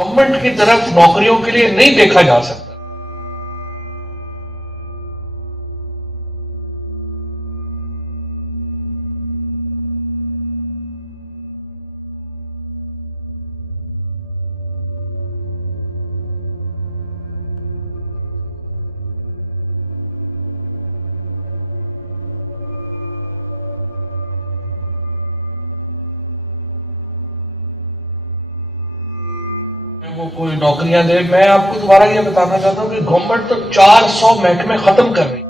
Government की तरफ नौकरियों के लिए नहीं देखा जा सकता। वो कोई नौकरियां दे। मैं आपको दोबारा ये बताना चाहता हूँ कि गवर्नमेंट तो 400 महकमे खत्म कर रही है।